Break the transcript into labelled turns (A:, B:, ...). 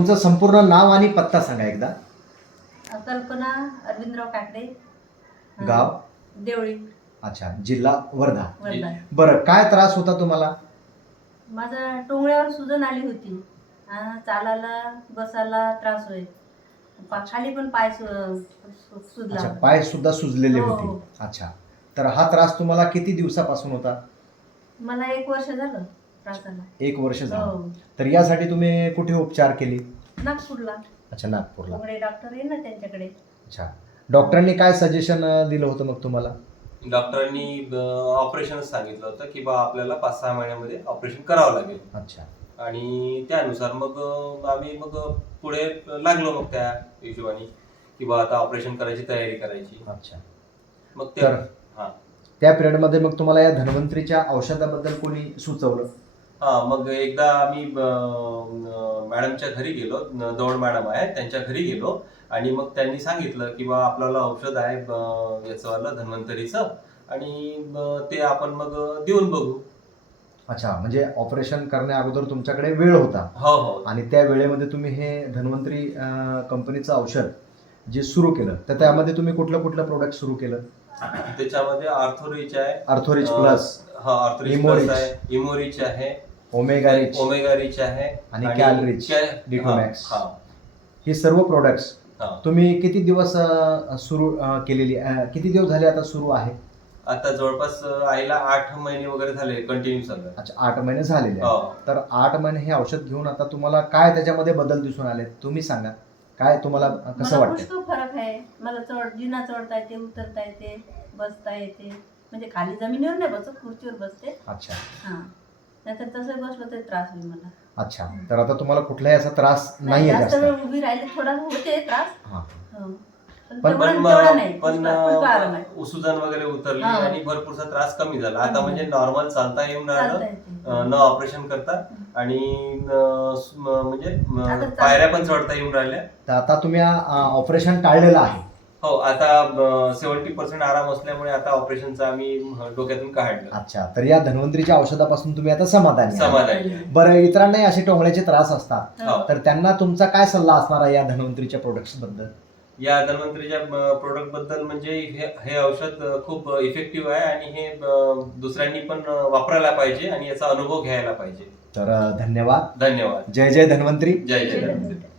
A: तुमचं संपूर्ण नाव आणि पत्ता सांगा एकदा.
B: कल्पना अरविंदराव काकडे,
A: गाव
B: देवळी,
A: अच्छा, जिल्हा वर्धा.
B: वर्धा.
A: बरं, काय त्रास होता तुम्हाला?
B: माझा टोंगळ्यावर सुजन आली होती. चालायला बसायला त्रास होईल. खाली पण पाय सुजला
A: अच्छा,
B: होता.
A: पाय सुद्धा सुजलेले
B: हो,
A: होते.
B: हो.
A: अच्छा, तर हा त्रास तुम्हाला किती दिवसापासून होता?
B: मला 1 वर्ष झालं त्रासाला.
A: 1 वर्ष झालं.
B: हो.
A: तर यासाठी तुम्ही कुठे उपचार केले?
B: नागपूरला
A: अच्छा, नागपूरला.
B: टोंगळे डॉक्टर आहे ना त्यांच्याकडे.
A: अच्छा, डॉक्टरांनी काय सजेशन दिलं होतं मग तुम्हाला?
C: डॉक्टरांनी ऑपरेशन सांगितलं होतं की बा आपल्याला 5-6 महिन्यामध्ये ऑपरेशन करावं लागेल.
A: अच्छा,
C: आणि त्यानुसार मग आम्ही मग पुढे लागलो मग त्या हिशोबाने की बा आता ऑपरेशन करायची तयारी करायची.
A: अच्छा.
C: मग
A: तर
C: हा
A: त्या पिरियडमध्ये मग तुम्हाला या धन्वंतरीच्या औषधाबद्दल कोणी सुचवलं?
C: हा मग एकदा आम्ही मॅडमच्या घरी गेलो, दौड मॅडम आहे त्यांच्या घरी गेलो आणि मग त्यांनी सांगितलं की बा आपल्याला औषध आहे याचं वालं धन्वंतरीचं आणि ते आपण मग देऊन बघू.
A: अच्छा, म्हणजे ऑपरेशन करण्या अगोदर तुमच्याकडे वेळ होता
C: हो हो.
A: आणि त्या वेळेमध्ये तुम्ही हे धन्वंतरी कंपनीचं औषध जे सुरू केलं, तर त्यामध्ये तुम्ही कुठलं प्रोडक्ट सुरू केलं?
C: त्याच्यामध्ये आर्थोरिच आहे,
A: आर्थोरिच प्लस,
C: हा आर्थोरिच
A: इमोरिच.
C: प्लस आहे, इमोरिच आहे,
A: ओमेगा रिच
C: ओमेगा रिच आहे
A: आणि कॅलरिच, डिटोमॅक्स.
C: हा,
A: ही सर्व प्रोडक्ट्स
C: हा.
A: तुम्ही किती दिवस सुरू केलेली, किती दिवस झाले आता सुरू आहे?
C: आता जवळपास आईला 8 महिने वगैरे झाले कंटिन्यू चालू आहे.
A: अच्छा, 8 महिने झालेले आहेत.
C: हो.
A: तर 8 महिने हे औषध घेऊन आता तुम्हाला काय त्याच्यामध्ये बदल दिसून आले, तुम्ही सांगा. काय तुम्हाला कसं
B: मला
A: वाटतं?
B: पुष्कळ फरक आहे. मला जिना चढता येते, उतरता येते, बसता येते. म्हणजे खाली जमिनीवर नाही बसत, खुर्चीवर बसते.
A: अच्छा,
B: हा, नाहीतर तसं बसलं तरी त्रास होईल मला.
A: अच्छा. तर आता तुम्हाला कुठलाही असा त्रास
B: नाही,
A: नाहीये
B: जास्त
A: जास्त?
B: वेळ उभी राहिली थोडा होते त्रास.
A: हा.
B: हो.
A: पण
B: तेवढा नाही, पुष्कळ आराम आहे.
C: सुजन वगैरे उतरली
B: हा.
C: आणि भरपूरसा त्रास कमी झाला. आता
B: कमी
C: म्हणजे
B: झाला.
C: नॉर्मल चालता येऊन
B: चालता
C: राहिलं,
B: येते.
C: न ऑपरेशन करता आणि म्हणजे
B: आता
C: पायऱ्या पण चढता येऊन राहिल्या.
A: तर आता तुम्ही ऑपरेशन टाळलेलं आहे.
C: हो, आता 70% आराम असल्यामुळे आता ऑपरेशनचं आम्ही डोक्यातून काढलं.
A: अच्छा, तर या धन्वंतरीच्या औषधापासून तुम्ही आता समाधानी आहात.
C: समाधानी आहे.
A: बरं, इतरांनाही असे टोंगळ्याचे त्रास असतात,
B: हो.
A: तर त्यांना तुमचा काय सल्ला असणार आहे या धन्वंतरीच्या प्रोडक्ट्स बद्दल?
C: या धन्वंतरीच्या प्रोडक्ट बद्दल म्हणजे हे औषध खूप इफेक्टिव्ह आहे आणि हे दुसऱ्यांनी पण वापरायला पाहिजे आणि याचा अनुभव घ्यायला पाहिजे.
A: तर धन्यवाद.
C: धन्यवाद.
A: जय जय धन्वंतरी.
C: जय जय धन्वंतरी.